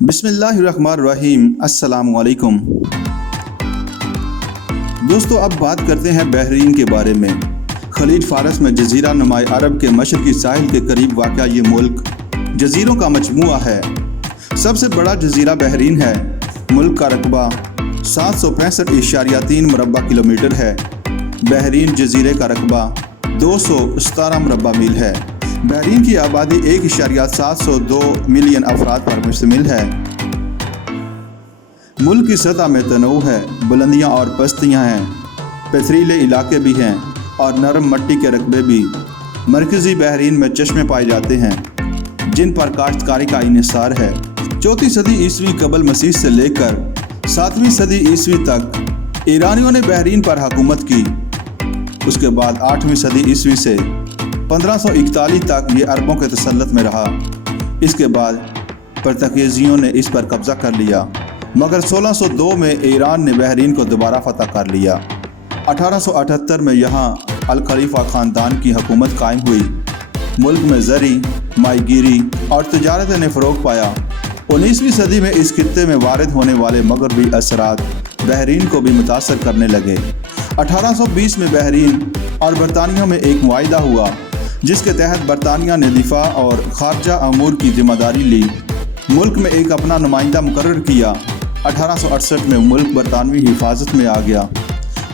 بسم اللہ الرحمن الرحیم۔ السلام علیکم دوستو، اب بات کرتے ہیں بحرین کے بارے میں۔ خلیج فارس میں جزیرہ نما عرب کے مشرقی ساحل کے قریب واقع یہ ملک جزیروں کا مجموعہ ہے۔ سب سے بڑا جزیرہ بحرین ہے۔ ملک کا رقبہ 765.3 مربع کلومیٹر ہے۔ بحرین جزیرے کا رقبہ 217 مربع میل ہے۔ بحرین کی آبادی 1.702 ملین افراد پر مشتمل ہے۔ ملک کی سطح میں تنوع ہے، بلندیاں اور پستیاں ہیں، پتھریلے علاقے بھی ہیں اور نرم مٹی کے رقبے بھی۔ مرکزی بحرین میں چشمے پائے جاتے ہیں جن پر کاشتکاری کا انحصار ہے۔ 4 صدی عیسوی قبل مسیح سے لے کر 7ویں صدی عیسوی تک ایرانیوں نے بحرین پر حکومت کی۔ اس کے بعد 8ویں صدی عیسوی سے 1541 تک یہ عربوں کے تسلط میں رہا۔ اس کے بعد پرتگیزیوں نے اس پر قبضہ کر لیا، مگر 1602 میں ایران نے بحرین کو دوبارہ فتح کر لیا۔ 1878 میں یہاں الخلیفہ خاندان کی حکومت قائم ہوئی۔ ملک میں زرعی، ماہی گیری اور تجارت نے فروغ پایا۔ 19ویں صدی میں اس خطے میں وارد ہونے والے مغربی اثرات بحرین کو بھی متاثر کرنے لگے۔ 1820 میں بحرین اور برطانیہ میں ایک معاہدہ ہوا جس کے تحت برطانیہ نے دفاع اور خارجہ امور کی ذمہ داری لی۔ ملک میں ایک اپنا نمائندہ مقرر کیا۔ 1868 میں ملک برطانوی حفاظت میں آ گیا۔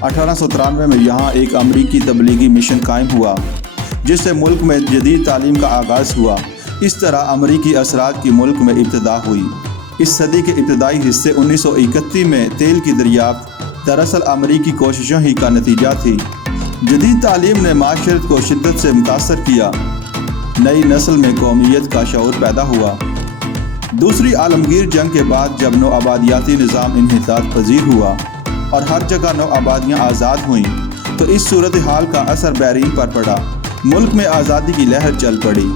1893 میں یہاں ایک امریکی تبلیغی مشن قائم ہوا جس سے ملک میں جدید تعلیم کا آغاز ہوا۔ اس طرح امریکی اثرات کی ملک میں ابتدا ہوئی۔ اس صدی کے ابتدائی حصے 1931 میں تیل کی دریافت دراصل امریکی کوششوں ہی کا نتیجہ تھی۔ جدید تعلیم نے معاشرت کو شدت سے متاثر کیا۔ نئی نسل میں قومیت کا شعور پیدا ہوا۔ دوسری عالمگیر جنگ کے بعد جب نو آبادیاتی نظام انحطاط پذیر ہوا اور ہر جگہ نو آبادیاں آزاد ہوئیں تو اس صورتحال کا اثر بحرین پر پڑا۔ ملک میں آزادی کی لہر چل پڑی۔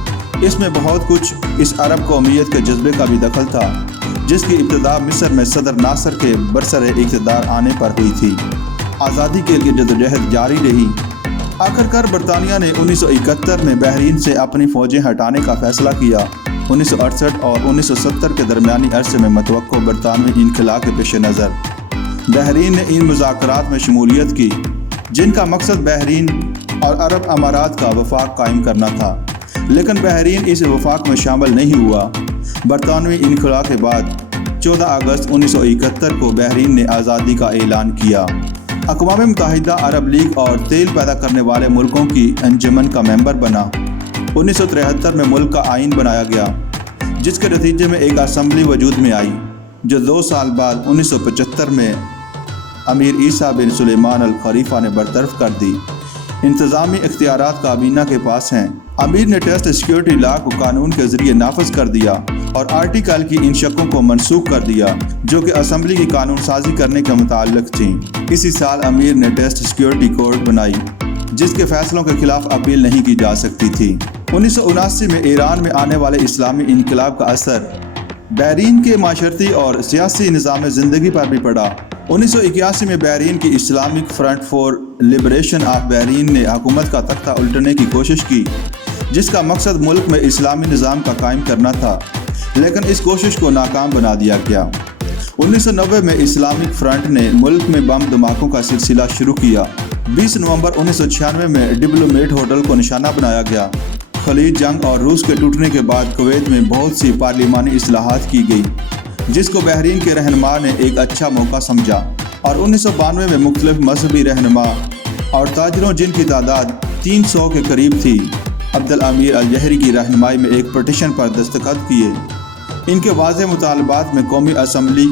اس میں بہت کچھ اس عرب قومیت کے جذبے کا بھی دخل تھا جس کی ابتدا مصر میں صدر ناصر کے برسر اقتدار آنے پر ہوئی تھی۔ آزادی کے لیے جدوجہد جاری رہی۔ آخرکار برطانیہ نے 1971 میں بحرین سے اپنی فوجیں ہٹانے کا فیصلہ کیا۔ 1968 اور 1970 کے درمیانی عرصے میں متوقع برطانوی انخلا کے پیش نظر بحرین نے ان مذاکرات میں شمولیت کی جن کا مقصد بحرین اور عرب امارات کا وفاق قائم کرنا تھا، لیکن بحرین اس وفاق میں شامل نہیں ہوا۔ برطانوی انخلا کے بعد 14 اگست 1971 کو بحرین نے آزادی کا اعلان کیا۔ اقوام متحدہ عرب لیگ اور تیل پیدا کرنے والے ملکوں کی انجمن کا ممبر بنا۔ 1973 میں ملک کا آئین بنایا گیا جس کے نتیجے میں ایک اسمبلی وجود میں آئی جو 2 سال بعد 1975 میں امیر عیسیٰ بن سلیمان الخلیفہ نے برطرف کر دی۔ انتظامی اختیارات کابینہ کے پاس ہیں۔ امیر نے ٹیسٹ سیکیورٹی لا کو قانون کے ذریعے نافذ کر دیا اور آرٹیکل کی ان شقوں کو منسوخ کر دیا جو کہ اسمبلی کی قانون سازی کرنے کے متعلق تھیں۔ اسی سال امیر نے ٹیسٹ سیکیورٹی کورٹ بنائی جس کے فیصلوں کے خلاف اپیل نہیں کی جا سکتی تھی۔ 1979 میں ایران میں آنے والے اسلامی انقلاب کا اثر بحرین کے معاشرتی اور سیاسی نظام زندگی پر بھی پڑا۔ 1981 میں بحرین کی Islamic front for liberation of Bahrain نے حکومت کا تختہ الٹنے کی کوشش کی جس کا مقصد ملک میں اسلامی نظام کا قائم کرنا تھا، لیکن اس کوشش کو ناکام بنا دیا گیا۔ 1990 میں اسلامک فرنٹ نے ملک میں بم دھماکوں کا سلسلہ شروع کیا۔ 20 نومبر 1996 میں ڈپلومیٹ ہوٹل کو نشانہ بنایا گیا۔ خلیج جنگ اور روس کے ٹوٹنے کے بعد کویت میں بہت سی پارلیمانی اصلاحات کی گئی جس کو بحرین کے رہنما نے ایک اچھا موقع سمجھا، اور 1992 میں مختلف مذہبی رہنما اور تاجروں جن کی تعداد 300 کے قریب تھی عبد الامیر الجہری کی رہنمائی میں ایک پٹیشن پر دستخط کیے۔ ان کے واضح مطالبات میں قومی اسمبلی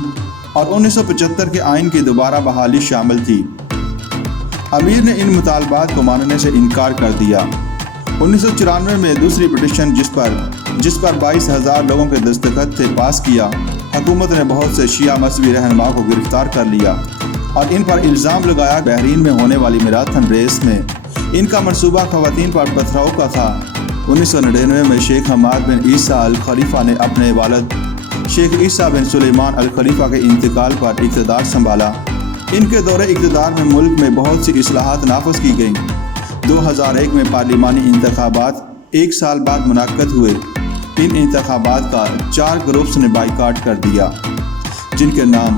اور 1975 کے آئین کی دوبارہ بحالی شامل تھی۔ امیر نے ان مطالبات کو ماننے سے انکار کر دیا۔ 1994 میں دوسری پٹیشن جس پر 22,000 لوگوں کے دستخط تھے پاس کیا۔ حکومت نے بہت سے شیعہ مذہبی رہنما کو گرفتار کر لیا اور ان پر الزام لگایا بحرین میں ہونے والی میراتھن ریس میں ان کا منصوبہ خواتین پر پتھراؤ کا تھا۔ 1999 میں شیخ حماد بن عیسیٰ الخلیفہ نے اپنے والد شیخ عیسیٰ بن سلیمان الخلیفہ کے انتقال پر اقتدار سنبھالا۔ ان کے دور اقتدار میں ملک میں بہت سی اصلاحات نافذ کی گئیں۔ 2001 میں پارلیمانی انتخابات 1 سال بعد منعقد ہوئے۔ ان انتخابات کا 4 گروپس نے بائیکاٹ کر دیا، جن کے نام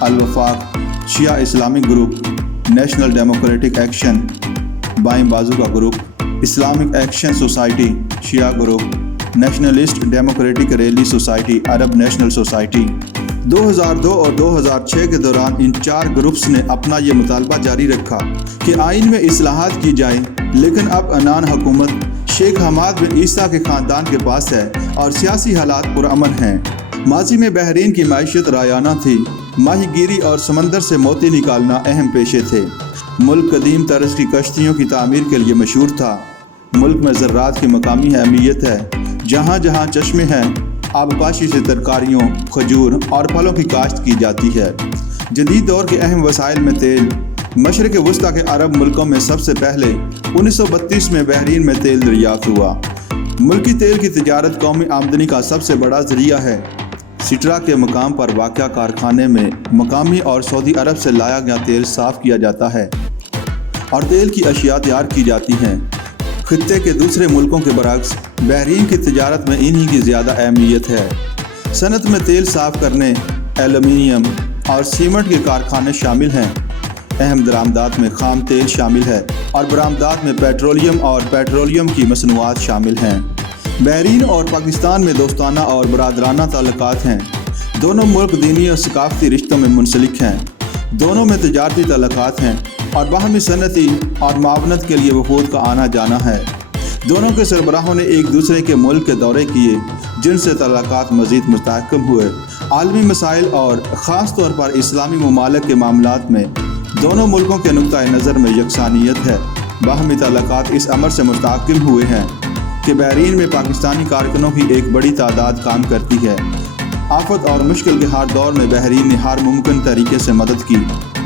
الوفاق شیعہ Islamic group, national democratic action بائیں بازو کا گروپ، اسلامک ایکشن سوسائٹی شیعہ group, nationalist democratic rally society عرب نیشنل سوسائٹی۔ 2002 اور 2006 کے دوران ان 4 گروپس نے اپنا یہ مطالبہ جاری رکھا کہ آئین میں اصلاحات کی جائیں، لیکن اب عنان حکومت شیخ حماد بن عیسیٰ کے خاندان کے پاس ہے اور سیاسی حالات پرامن ہیں۔ ماضی میں بحرین کی معیشت رایانہ تھی، ماہی گیری اور سمندر سے موتی نکالنا اہم پیشے تھے۔ ملک قدیم طرز کی کشتیوں کی تعمیر کے لیے مشہور تھا۔ ملک میں زراعت کی مقامی اہمیت ہے، جہاں جہاں چشمے ہیں آبپاشی سے ترکاریوں، کھجور اور پھلوں کی کاشت کی جاتی ہے۔ جدید دور کے اہم وسائل میں تیل۔ مشرق وسطیٰ کے عرب ملکوں میں سب سے پہلے 1932 میں بحرین میں تیل دریافت ہوا۔ ملکی تیل کی تجارت قومی آمدنی کا سب سے بڑا ذریعہ ہے۔ سٹرا کے مقام پر واقع کارخانے میں مقامی اور سعودی عرب سے لایا گیا تیل صاف کیا جاتا ہے اور تیل کی اشیاء تیار کی جاتی ہیں۔ خطے کے دوسرے ملکوں کے برعکس بحرین کی تجارت میں انہی کی زیادہ اہمیت ہے۔ صنعت میں تیل صاف کرنے، ایلومینیم اور سیمنٹ کے کارخانے شامل ہیں۔ اہم درآمدات میں خام تیل شامل ہے اور برآمدات میں پیٹرولیم اور پیٹرولیم کی مصنوعات شامل ہیں۔ بحرین اور پاکستان میں دوستانہ اور برادرانہ تعلقات ہیں۔ دونوں ملک دینی اور ثقافتی رشتوں میں منسلک ہیں۔ دونوں میں تجارتی تعلقات ہیں اور باہمی صنعتی اور معاونت کے لیے وفود کا آنا جانا ہے۔ دونوں کے سربراہوں نے ایک دوسرے کے ملک کے دورے کیے، جن سے تعلقات مزید مستحکم ہوئے۔ عالمی مسائل اور خاص طور پر اسلامی ممالک کے معاملات میں دونوں ملکوں کے نقطۂ نظر میں یکسانیت ہے۔ باہمی تعلقات اس امر سے مستحکم ہوئے ہیں کہ بحرین میں پاکستانی کارکنوں کی ایک بڑی تعداد کام کرتی ہے۔ آفت اور مشکل کے ہر دور میں بحرین نے ہر ممکن طریقے سے مدد کی۔